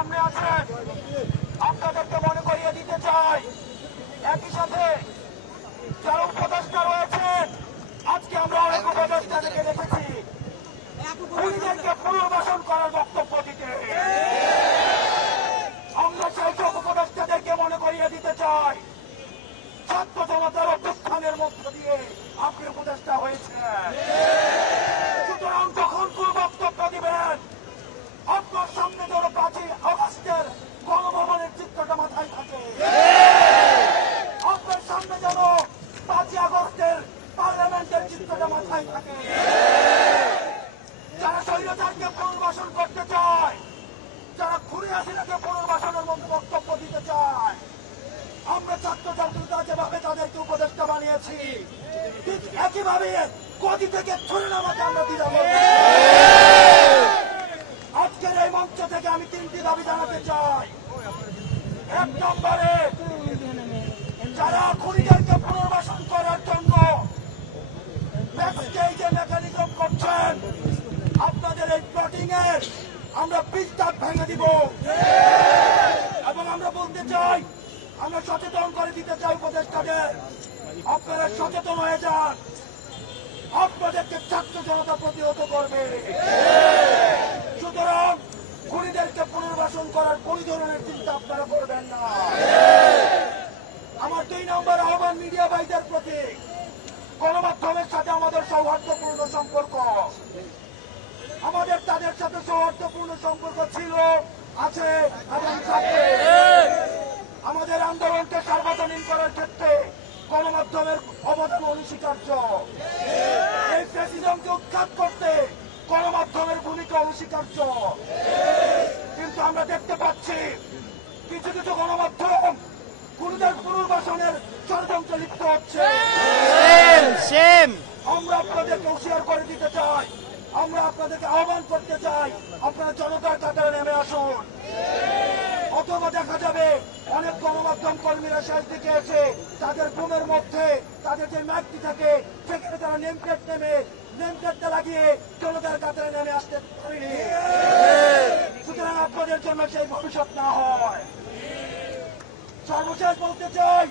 সামনে আছেন আপনাদেরকে মনে করিয়ে দিতে চাই, একই সাথে যারা উপদেষ্টা রয়েছেন, আজকে আমরা অনেক উপদেষ্টাদেরকে দেখেছি খুনিদেরকে পুনর্বাসন করার বক্তব্য দিতে। আমরা সেই সব উপদেষ্টাদেরকে মনে করিয়ে দিতে চাই, ছাত্র জনতার অভ্যুত্থানের মধ্য দিয়ে আপনি উপদেষ্টা হয়েছেন। সুতরাং যখন কোন বক্তব্য দিবেন, আপনার সামনে যেন 5ই আগস্টের গণভবনের চিত্রটা মাথায় থাকে, আপনার সামনে যেন 5ই আগস্টের পার্লামেন্টের চিত্রটা মাথায় থাকে। যারা স্বৈরাচারকে পুনর্বাসন করতে চায়, যারা খুনি হাসিনাকে পুনর্বাসনের মধ্যে বক্তব্য দিতে চায়, আমরা ছাত্র ছাত্রীরা যেভাবে তাদেরকে উপদেষ্টা বানিয়েছি, ঠিক একইভাবে গদি থেকে ছুড়ে নামাকে আমরা দিলাম। আজকের এই মঞ্চ থেকে আমি 3টি দাবি জানাতে চাই। 1 নম্বরে, যারা খুনিদেরকে পুনর্বাসন করার জন্য ব্যাকস্টেজে মেকানিজম করছেন, আপনাদের এই প্লটিং এর আমরা পিছটাক ভেঙে দিব। এবং আমরা বলতে চাই, আমরা সচেতন করে দিতে চাই উপদেষ্টাদের, আপনারা সচেতন হয়ে যান, আপনাদেরকে ছাত্র জনতা প্রতিহত করবে। সুতরাং খুনিদেরকে পুনর্বাসন করার কোন ধরনের চিন্তা আপনারা করবেন না। আমার 2 নম্বর আহ্বান মিডিয়া ভাইদের প্রতি, গণমাধ্যমের সাথে আমাদের সৌহার্দ্যপূর্ণ সম্পর্ক, আমাদের তাদের সাথে সৌহার্দ্যপূর্ণ সম্পর্ক ছিল, আছে এবং থাকবে। আমাদের আন্দোলনকে সার্বজনীন করার ক্ষেত্রে গণমাধ্যমের অবদান অনস্বীকার্য। এই ফ্যাসিজমকে উৎখাত করতে গণমাধ্যমের ভূমিকা অনস্বীকার্য। কিন্তু আমরা দেখতে পাচ্ছি কিছু কিছু গণমাধ্যম খুনিদের পুনর্বাসনের ষড়যন্ত্রে লিপ্ত হচ্ছে। আমরা আপনাদেরকে হুঁশিয়ার করে দিতে চাই, আমরা আপনাদেরকে আহ্বান করতে চাই, আপনারা জনতার কাতারে নেমে আসুন। অথবা দেখা যাবে অনেক গণমাধ্যম কর্মীরা শেষ দিকে এসে তাদের ফোনের মধ্যে তাদের যে ম্যাপটি থাকে সেখানে তারা নেমপ্লেটটা লাগিয়ে জনতার কাতারে নেমে আসতে পারেনি। সুতরাং আপনাদের জন্য সেই ভবিষ্যৎ না হয়। সর্বশেষ বলতে চাই,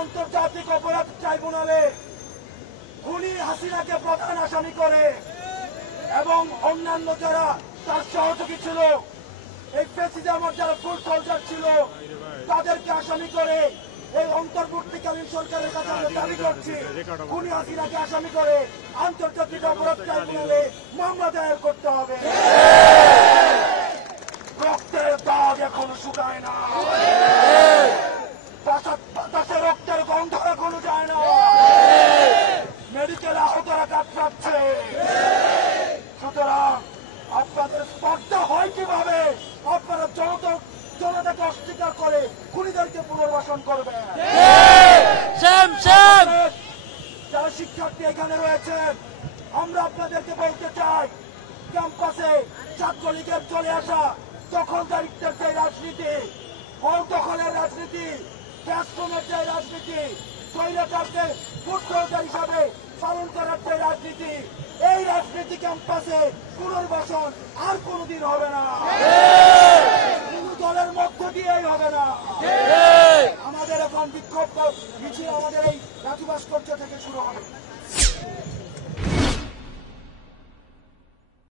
আন্তর্জাতিক অপরাধ ট্রাইব্যুনালে খুনি হাসিনাকে প্রধান আসামি করে এবং অন্যান্য যারা তার সহযোগী ছিল, এই ফ্যাসিজমের যারা ফুল সোলজার ছিল, তাদেরকে আসামি করে এই অন্তর্বর্তীকালীন সরকারের কাছে আমরা দাবি করছি, খুনি হাসিনাকে আসামি করে আন্তর্জাতিক অপরাধ ট্রাইব্যুনালে মামলা দায়ের করতে হবে। রক্তের দাগ এখনো শুকায় না, বাতাসে রক্তের গন্ধ এখনো যায় না, মেডিকেল আহতরা কাতরাচ্ছে। সুতরাং আপনাদের স্পর্ধা হয় কিভাবে আপনারা জনতাকে অস্বীকার করে খুনিদেরকে পুনর্বাসন করবেন? যারা শিক্ষার্থী এখানে রয়েছেন, আমরা আপনাদেরকে বলতে চাই, ক্যাম্পাসে ছাত্রলীগের চলে আসা দখলদারিত্বের যে রাজনীতি, দখলের রাজনীতি, ক্যাস্ট্রোমের যে রাজনীতি, স্বৈরাচারকে ফুট সোলজার হিসাবে পালন করার যে রাজনীতি, এই রাজনীতি ক্যাম্পাসে পুনর্বাসন আর কোনদিন হবে না, কোন দলের মধ্য দিয়েই হবে না। আমাদের এখন বিক্ষোভ মিছিল আমাদের এই রাজু ভাস্কর্য থেকে শুরু হবে।